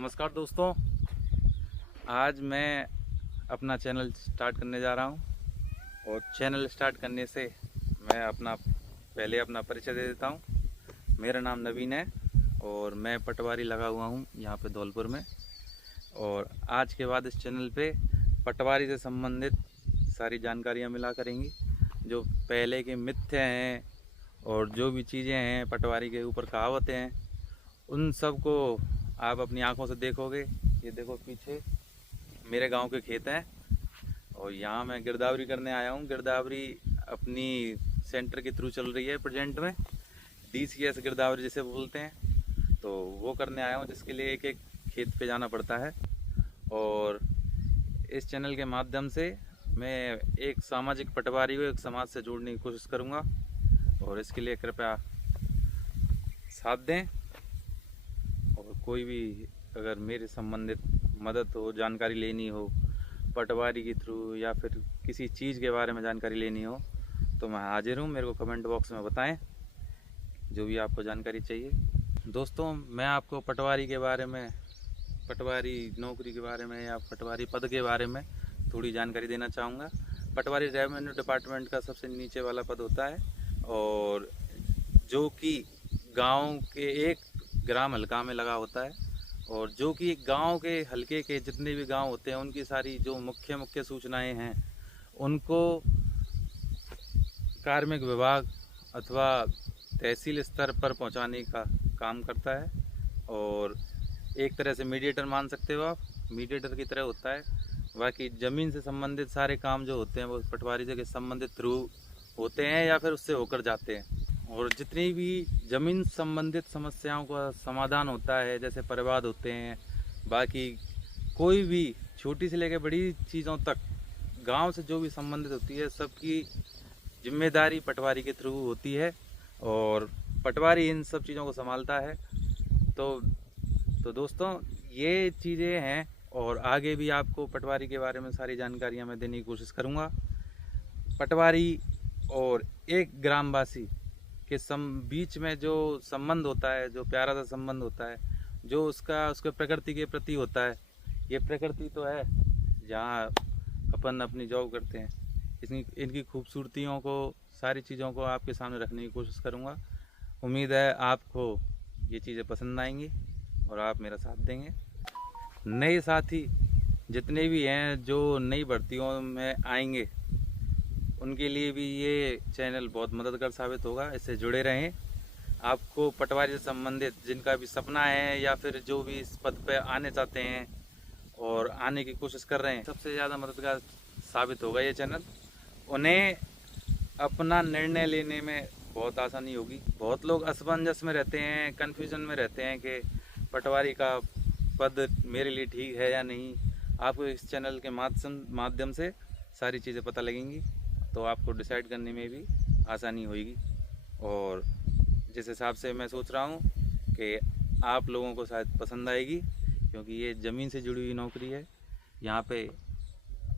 नमस्कार दोस्तों, आज मैं अपना चैनल स्टार्ट करने जा रहा हूं और चैनल स्टार्ट करने से मैं पहले अपना परिचय दे देता हूं। मेरा नाम नवीन है और मैं पटवारी लगा हुआ हूं यहां पे धौलपुर में। और आज के बाद इस चैनल पे पटवारी से संबंधित सारी जानकारियां मिला करेंगी। जो पहले के मिथ्य हैं और जो भी चीज़ें हैं पटवारी के ऊपर कहावतें हैं, उन सब को आप अपनी आंखों से देखोगे। ये देखो पीछे मेरे गांव के खेत हैं और यहाँ मैं गिरदावरी करने आया हूँ। गिरदावरी अपनी सेंटर के थ्रू चल रही है प्रेजेंट में, DCS गिरदावरी जिसे बोलते हैं, तो वो करने आया हूँ, जिसके लिए एक एक खेत पे जाना पड़ता है। और इस चैनल के माध्यम से मैं एक सामाजिक पटवारी को एक समाज से जोड़ने की कोशिश करूँगा और इसके लिए कृपया साथ दें। और कोई भी अगर मेरे संबंधित मदद हो, जानकारी लेनी हो पटवारी के थ्रू या फिर किसी चीज़ के बारे में जानकारी लेनी हो, तो मैं हाजिर हूँ। मेरे को कमेंट बॉक्स में बताएं जो भी आपको जानकारी चाहिए। दोस्तों, मैं आपको पटवारी के बारे में, पटवारी नौकरी के बारे में या पटवारी पद के बारे में थोड़ी जानकारी देना चाहूँगा। पटवारी रेवेन्यू डिपार्टमेंट का सबसे नीचे वाला पद होता है और जो कि गांव के एक ग्राम हल्का में लगा होता है। और जो कि गांव के हल्के के जितने भी गांव होते हैं उनकी सारी जो मुख्य मुख्य सूचनाएं हैं उनको कार्मिक विभाग अथवा तहसील स्तर पर पहुंचाने का काम करता है। और एक तरह से मीडिएटर मान सकते हो आप, मीडिएटर की तरह होता है। बाकी ज़मीन से संबंधित सारे काम जो होते हैं वो पटवारी से संबंधित थ्रू होते हैं या फिर उससे होकर जाते हैं। और जितनी भी ज़मीन संबंधित समस्याओं का समाधान होता है, जैसे परिवाद होते हैं, बाकी कोई भी छोटी से लेकर बड़ी चीज़ों तक गांव से जो भी संबंधित होती है, सबकी जिम्मेदारी पटवारी के थ्रू होती है और पटवारी इन सब चीज़ों को संभालता है। तो दोस्तों, ये चीज़ें हैं और आगे भी आपको पटवारी के बारे में सारी जानकारियाँ मैं देने की कोशिश करूँगा। पटवारी और एक ग्रामवासी के बीच में जो संबंध होता है, जो प्यारा सा संबंध होता है, जो उसके प्रकृति के प्रति होता है, ये प्रकृति तो है जहाँ अपन अपनी जॉब करते हैं। इनकी खूबसूरतियों को, सारी चीज़ों को आपके सामने रखने की कोशिश करूँगा। उम्मीद है आपको ये चीज़ें पसंद आएंगी और आप मेरा साथ देंगे। नए साथी जितने भी हैं जो नई भर्तियों में आएंगे, उनके लिए भी ये चैनल बहुत मददगार साबित होगा। इससे जुड़े रहें। आपको पटवारी से संबंधित जिनका भी सपना है या फिर जो भी इस पद पर आने चाहते हैं और आने की कोशिश कर रहे हैं, सबसे ज़्यादा मददगार साबित होगा ये चैनल। उन्हें अपना निर्णय लेने में बहुत आसानी होगी। बहुत लोग असमंजस में रहते हैं, कन्फ्यूजन में रहते हैं कि पटवारी का पद मेरे लिए ठीक है या नहीं। आपको इस चैनल के माध्यम से सारी चीज़ें पता लगेंगी, तो आपको डिसाइड करने में भी आसानी होगी। और जिस हिसाब से मैं सोच रहा हूँ कि आप लोगों को शायद पसंद आएगी, क्योंकि ये ज़मीन से जुड़ी हुई नौकरी है। यहाँ पे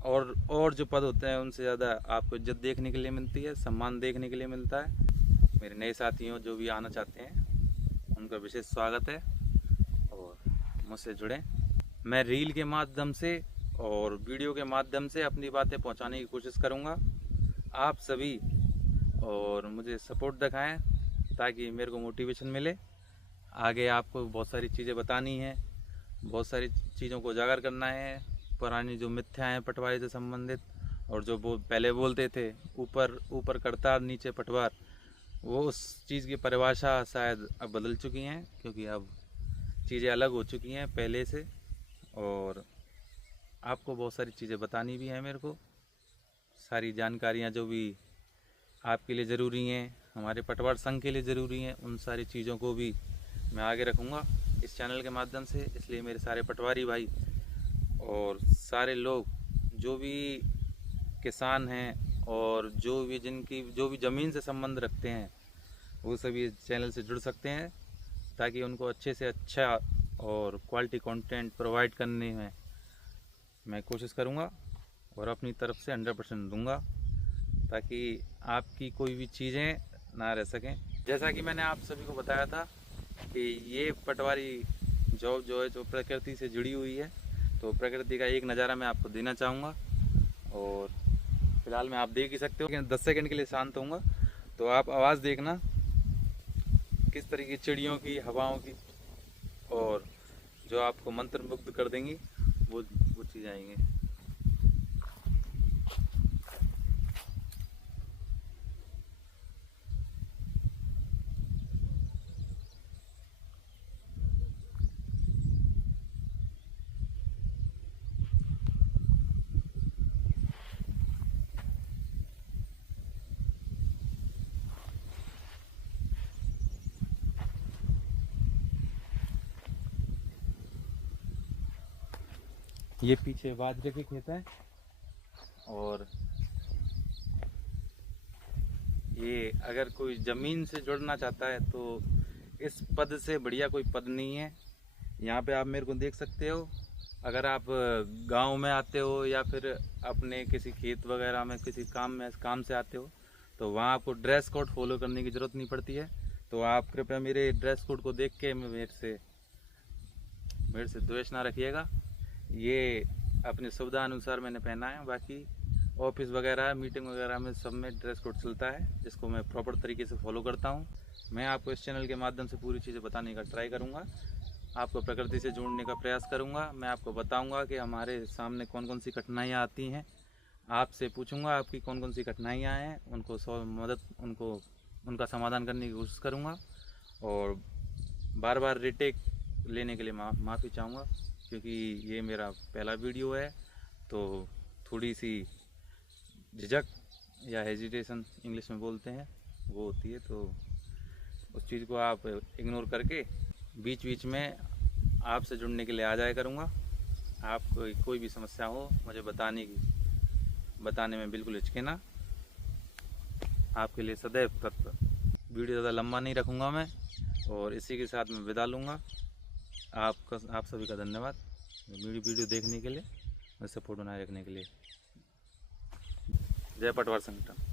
और जो पद होते हैं उनसे ज़्यादा आपको इज्जत देखने के लिए मिलती है, सम्मान देखने के लिए मिलता है। मेरे नए साथियों जो भी आना चाहते हैं उनका विशेष स्वागत है और मुझसे जुड़ें। मैं रील के माध्यम से और वीडियो के माध्यम से अपनी बातें पहुंचाने की कोशिश करूंगा आप सभी, और मुझे सपोर्ट दिखाएं ताकि मेरे को मोटिवेशन मिले। आगे आपको बहुत सारी चीज़ें बतानी है, बहुत सारी चीज़ों को उजागर करना है। पुरानी जो मिथ्या हैं पटवारी से संबंधित, और जो पहले बोलते थे ऊपर ऊपर करतार नीचे पटवार, वो उस चीज़ की परिभाषा शायद अब बदल चुकी हैं, क्योंकि अब चीज़ें अलग हो चुकी हैं पहले से। और आपको बहुत सारी चीज़ें बतानी भी हैं मेरे को। सारी जानकारियाँ जो भी आपके लिए ज़रूरी हैं, हमारे पटवार संघ के लिए ज़रूरी हैं, उन सारी चीज़ों को भी मैं आगे रखूँगा इस चैनल के माध्यम से। इसलिए मेरे सारे पटवारी भाई और सारे लोग जो भी किसान हैं और जो भी ज़मीन से संबंध रखते हैं, वो सभी इस चैनल से जुड़ सकते हैं, ताकि उनको अच्छे से अच्छा और क्वालिटी कंटेंट प्रोवाइड करने में मैं कोशिश करूँगा और अपनी तरफ से 100% दूंगा, ताकि आपकी कोई भी चीज़ें ना रह सकें। जैसा कि मैंने आप सभी को बताया था कि ये पटवारी जॉब जो है जो प्रकृति से जुड़ी हुई है, तो प्रकृति का एक नज़ारा मैं आपको देना चाहूँगा। और फिलहाल में आप देख ही सकते हो, लेकिन 10 सेकंड के लिए शांत होऊंगा, तो आप आवाज़ देखना किस तरीके की चिड़ियों की, हवाओं की, और जो आपको मंत्रमुग्ध कर देंगी वो चीज़ आएंगी। ये पीछे बाजरे के खेत हैं, और ये अगर कोई ज़मीन से जुड़ना चाहता है तो इस पद से बढ़िया कोई पद नहीं है। यहाँ पे आप मेरे को देख सकते हो। अगर आप गांव में आते हो या फिर अपने किसी खेत वगैरह में किसी काम से आते हो, तो वहाँ आपको ड्रेस कोड फॉलो करने की ज़रूरत नहीं पड़ती है। तो आप कृपया मेरे ड्रेस कोड को देख के मेरे से द्वेष ना रखिएगा। ये अपनी सुविधा अनुसार मैंने पहना है। बाकी ऑफिस वगैरह, मीटिंग वगैरह में सब में ड्रेस कोड चलता है, जिसको मैं प्रॉपर तरीके से फॉलो करता हूँ। मैं आपको इस चैनल के माध्यम से पूरी चीज़ें बताने का ट्राई करूँगा, आपको प्रकृति से जोड़ने का प्रयास करूँगा। मैं आपको बताऊँगा कि हमारे सामने कौन कौन सी कठिनाइयाँ आती हैं। आपसे पूछूँगा आपकी कौन कौन सी कठिनाइयाँ हैं, उनका समाधान करने की कोशिश करूँगा। और बार बार रिटेक लेने के लिए माफ़ी चाहूँगा, क्योंकि ये मेरा पहला वीडियो है, तो थोड़ी सी झिझक या हेजिटेशन इंग्लिश में बोलते हैं वो होती है। तो उस चीज़ को आप इग्नोर करके बीच बीच में आपसे जुड़ने के लिए आ जाया करूँगा। आपको कोई भी समस्या हो मुझे बताने में बिल्कुल हिचकिना। आपके लिए सदैव तत्पर। वीडियो ज़्यादा लंबा नहीं रखूँगा मैं, और इसी के साथ मैं विदा लूँगा। आप सभी का धन्यवाद मेरी वीडियो देखने के लिए, मेरे सपोर्ट बनाए रखने के लिए। जय पटवार संगठन।